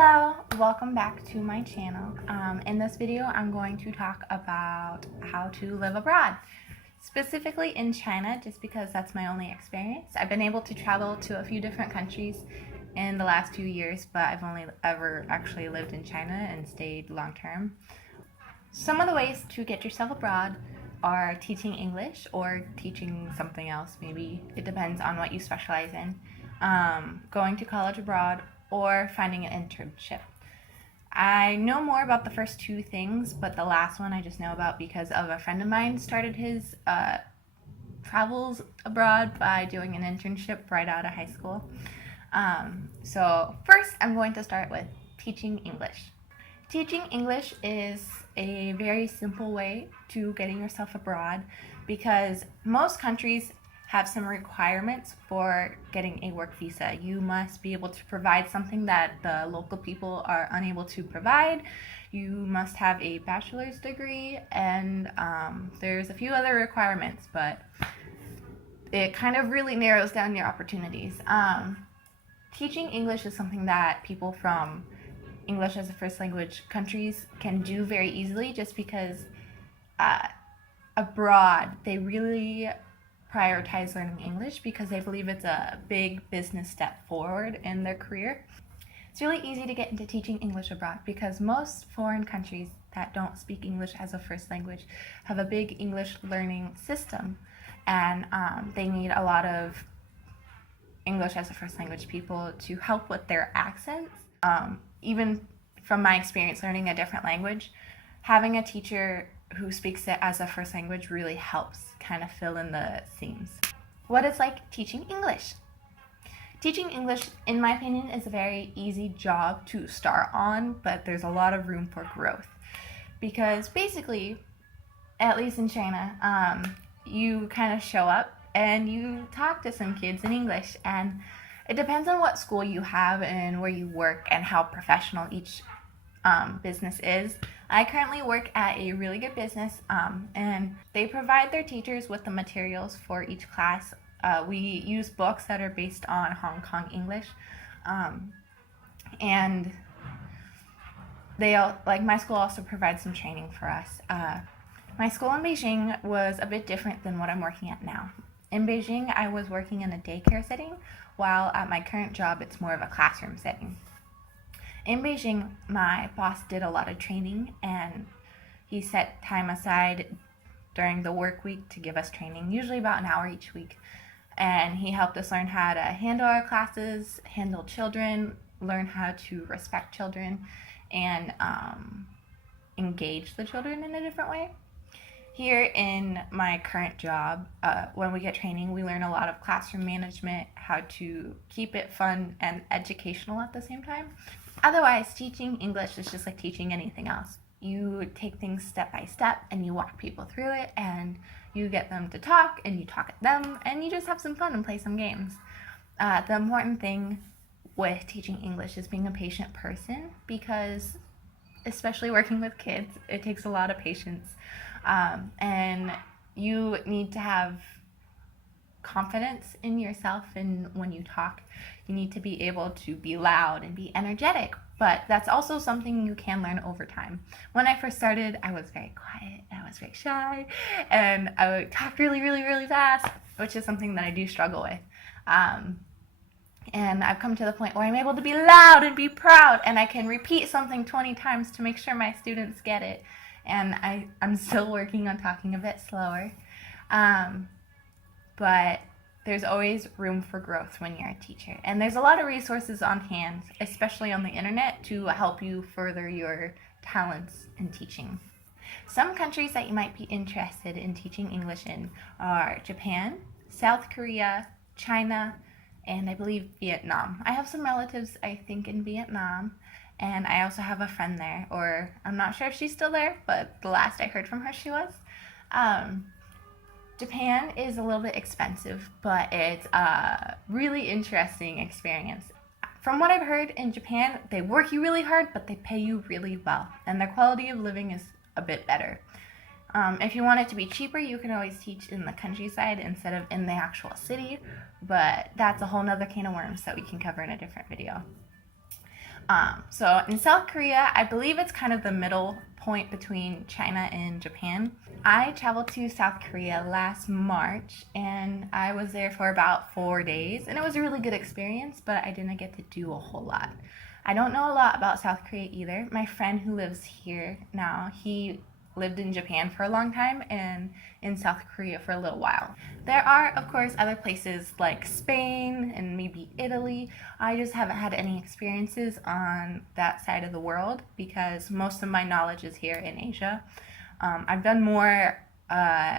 Hello, welcome back to my channel. In this video, I'm going to talk about how to live abroad, specifically in China, just because that's my only experience. I've been able to travel to a few different countries in the last few years, but I've only ever actually lived in China and stayed long term. Some of the ways to get yourself abroad are teaching English or teaching something else, maybe. It depends on what you specialize in. Going to college abroad, or finding an internship. I know more about the first two things, but the last one I just know about because of a friend of mine started his travels abroad by doing an internship right out of high school. So first I'm going to start with teaching English. Teaching English is a very simple way to getting yourself abroad because most countries have some requirements for getting a work visa. You must be able to provide something that the local people are unable to provide. You must have a bachelor's degree, and there's a few other requirements, but it kind of really narrows down your opportunities. Teaching English is something that people from English as a first language countries can do very easily, just because abroad they really prioritize learning English because they believe it's a big business step forward in their career. It's really easy to get into teaching English abroad because most foreign countries that don't speak English as a first language have a big English learning system, and they need a lot of English as a first language people to help with their accents. Even from my experience learning a different language, having a teacher who speaks it as a first language really helps kind of fill in the seams. What it's like teaching English. Teaching English, in my opinion, is a very easy job to start on, but there's a lot of room for growth. Because basically, at least in China, you kind of show up and you talk to some kids in English, and it depends on what school you have and where you work and how professional each business is. I currently work at a really good business, and they provide their teachers with the materials for each class. We use books that are based on Hong Kong English, and my school also provides some training for us. My school in Beijing was a bit different than what I'm working at now. In Beijing, I was working in a daycare setting, while at my current job, it's more of a classroom setting. In Beijing, my boss did a lot of training, and he set time aside during the work week to give us training, usually about an hour each week. And he helped us learn how to handle our classes, handle children, learn how to respect children, and engage the children in a different way. Here in my current job, when we get training, we learn a lot of classroom management, how to keep it fun and educational at the same time. Otherwise, teaching English is just like teaching anything else. You take things step by step and you walk people through it, and you get them to talk and you talk at them, and you just have some fun and play some games. The important thing with teaching English is being a patient person, because especially working with kids, it takes a lot of patience. And you need to have confidence in yourself, and when you talk, you need to be able to be loud and be energetic, but that's also something you can learn over time. When I first started, I was very quiet, I was very shy, and I would talk really, really, really fast, which is something that I do struggle with. And I've come to the point where I'm able to be loud and be proud, and I can repeat something 20 times to make sure my students get it. And I'm still working on talking a bit slower. But there's always room for growth when you're a teacher. And there's a lot of resources on hand, especially on the internet, to help you further your talents in teaching. Some countries that you might be interested in teaching English in are Japan, South Korea, China, and I believe Vietnam. I have some relatives, I think, in Vietnam, and I also have a friend there, or I'm not sure if she's still there, but the last I heard from her, she was. Japan is a little bit expensive, but it's a really interesting experience. From what I've heard, in Japan, they work you really hard, but they pay you really well, and their quality of living is a bit better. If you want it to be cheaper, you can always teach in the countryside instead of in the actual city, but that's a whole nother can of worms that we can cover in a different video. So in South Korea, I believe it's kind of the middle point between China and Japan. I traveled to South Korea last March and I was there for about 4 days, and it was a really good experience, but I didn't get to do a whole lot. I don't know a lot about South Korea either. My friend who lives here now, he lived in Japan for a long time and in South Korea for a little while. There are, of course, other places like Spain and maybe Italy. I just haven't had any experiences on that side of the world because most of my knowledge is here in Asia. I've done more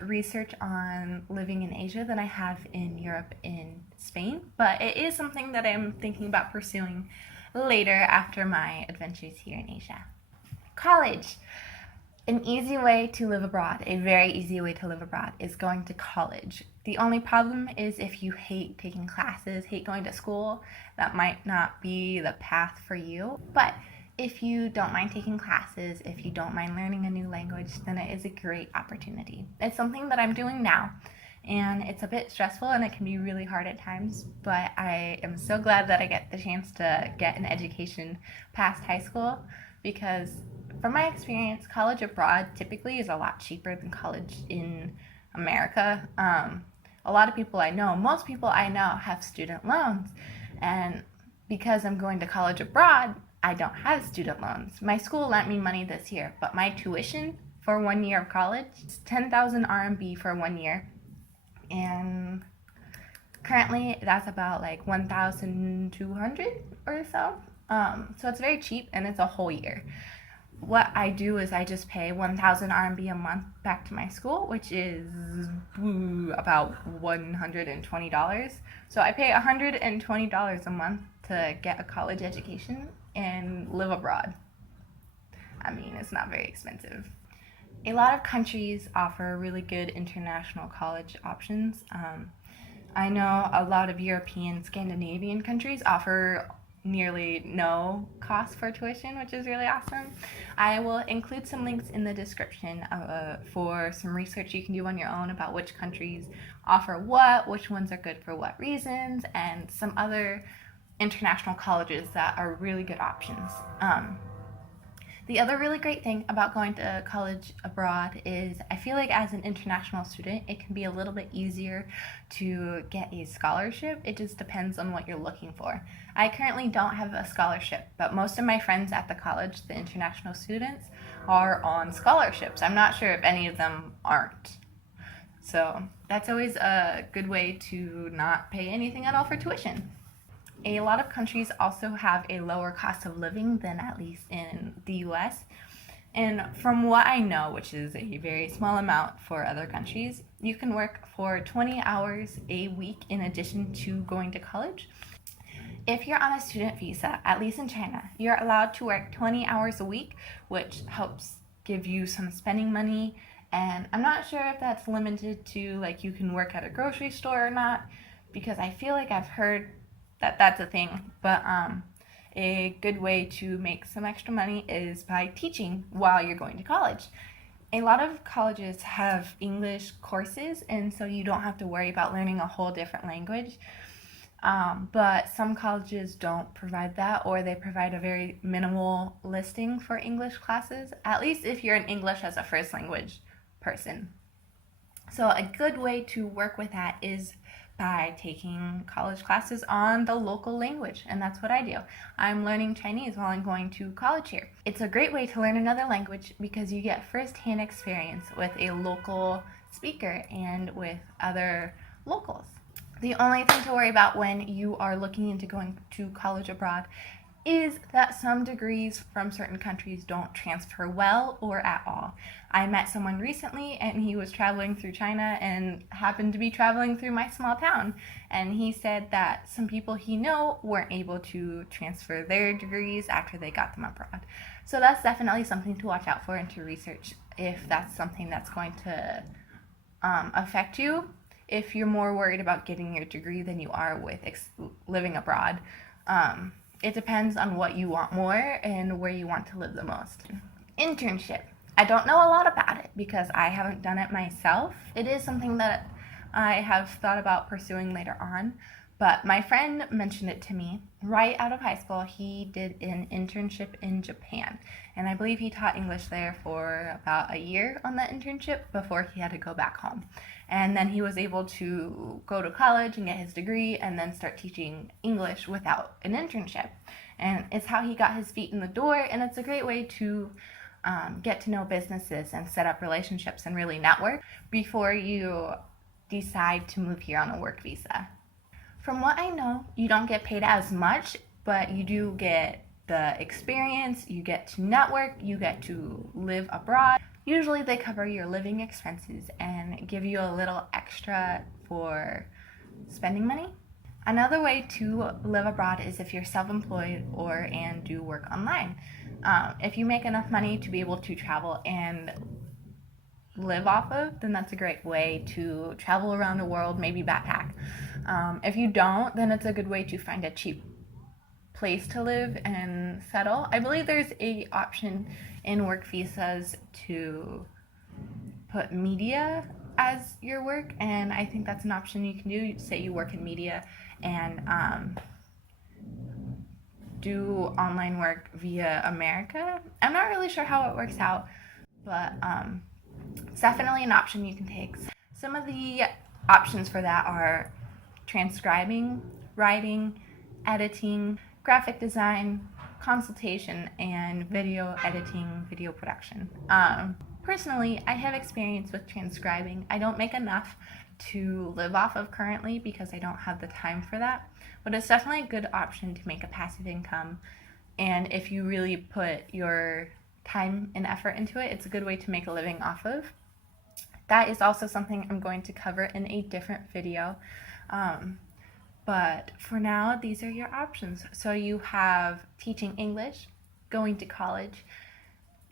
research on living in Asia than I have in Europe and Spain, but it is something that I'm thinking about pursuing later after my adventures here in Asia. College. An easy way to live abroad, a very easy way to live abroad, is going to college. The only problem is if you hate taking classes, hate going to school, that might not be the path for you. But if you don't mind taking classes, if you don't mind learning a new language, then it is a great opportunity. It's something that I'm doing now, and it's a bit stressful and it can be really hard at times, but I am so glad that I get the chance to get an education past high school because from my experience, college abroad typically is a lot cheaper than college in America. A lot of people I know, most people I know have student loans, and because I'm going to college abroad, I don't have student loans. My school lent me money this year, but my tuition for 1 year of college is 10,000 RMB for 1 year, and currently that's about like 1,200 or so. So it's very cheap and it's a whole year. What I do is I just pay 1,000 RMB a month back to my school, which is about $120. So I pay $120 a month to get a college education and live abroad. I mean, it's not very expensive. A lot of countries offer really good international college options. I know a lot of European, Scandinavian countries offer nearly no cost for tuition, which is really awesome. I will include some links in the description for some research you can do on your own about which countries offer what, which ones are good for what reasons, and some other international colleges that are really good options. The other really great thing about going to college abroad is I feel like as an international student, it can be a little bit easier to get a scholarship. It just depends on what you're looking for. I currently don't have a scholarship, but most of my friends at the college, the international students, are on scholarships. I'm not sure if any of them aren't. So that's always a good way to not pay anything at all for tuition. A lot of countries also have a lower cost of living than at least in the US. And from what I know, which is a very small amount for other countries, you can work for 20 hours a week in addition to going to college. If you're on a student visa, at least in China, you're allowed to work 20 hours a week, which helps give you some spending money. And I'm not sure if that's limited to like you can work at a grocery store or not, because I feel like I've heard that that's a thing. But a good way to make some extra money is by teaching while you're going to college. A lot of colleges have English courses, and so you don't have to worry about learning a whole different language. But some colleges don't provide that, or they provide a very minimal listing for English classes, at least if you're an English as a first language person. So a good way to work with that is by taking college classes on the local language, and that's what I do. I'm learning Chinese while I'm going to college here. It's a great way to learn another language because you get first-hand experience with a local speaker and with other locals. The only thing to worry about when you are looking into going to college abroad is that some degrees from certain countries don't transfer well or at all. I met someone recently and he was traveling through China and happened to be traveling through my small town. And he said that some people he knew weren't able to transfer their degrees after they got them abroad. So that's definitely something to watch out for and to research if that's something that's going to affect you. If you're more worried about getting your degree than you are with living abroad. It depends on what you want more and where you want to live the most. Internship. I don't know a lot about it because I haven't done it myself. It is something that I have thought about pursuing later on, But my friend mentioned it to me right out of high school. He did an internship in Japan, and I believe he taught English there for about a year on that internship before he had to go back home. And then he was able to go to college and get his degree and then start teaching English without an internship. And it's how he got his feet in the door, and it's a great way to get to know businesses and set up relationships and really network before you decide to move here on a work visa. From what I know, you don't get paid as much, but you do get the experience, you get to network, you get to live abroad. Usually they cover your living expenses and give you a little extra for spending money. Another way to live abroad is if you're self-employed and do work online. If you make enough money to be able to travel and live off of, then that's a great way to travel around the world, maybe backpack. If you don't, then it's a good way to find a cheap place to live and settle. I believe there's a option in work visas to put media as your work, and I think that's an option you can do. Say you work in media and do online work via America. I'm not really sure how it works out, but it's definitely an option you can take. Some of the options for that are transcribing, writing, editing, graphic design, consultation, and video editing, video production. Personally, I have experience with transcribing. I don't make enough to live off of currently because I don't have the time for that, but it's definitely a good option to make a passive income. And if you really put your time and effort into it, it's a good way to make a living off of. That is also something I'm going to cover in a different video. But for now, these are your options. So you have teaching English, going to college,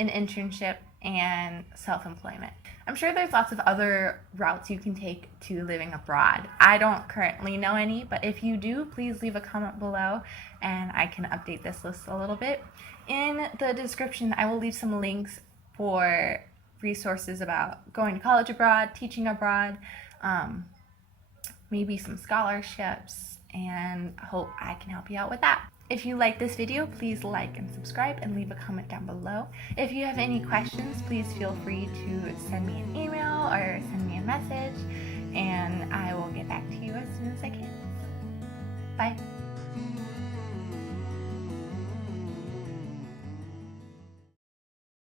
an internship, and self-employment. I'm sure there's lots of other routes you can take to living abroad. I don't currently know any, but if you do, please leave a comment below and I can update this list a little bit. In the description, I will leave some links for resources about going to college abroad, teaching abroad, maybe some scholarships, and hope I can help you out with that. If you like this video, please like and subscribe and leave a comment down below. If you have any questions, please feel free to send me an email or send me a message, and I will get back to you as soon as I can. Bye.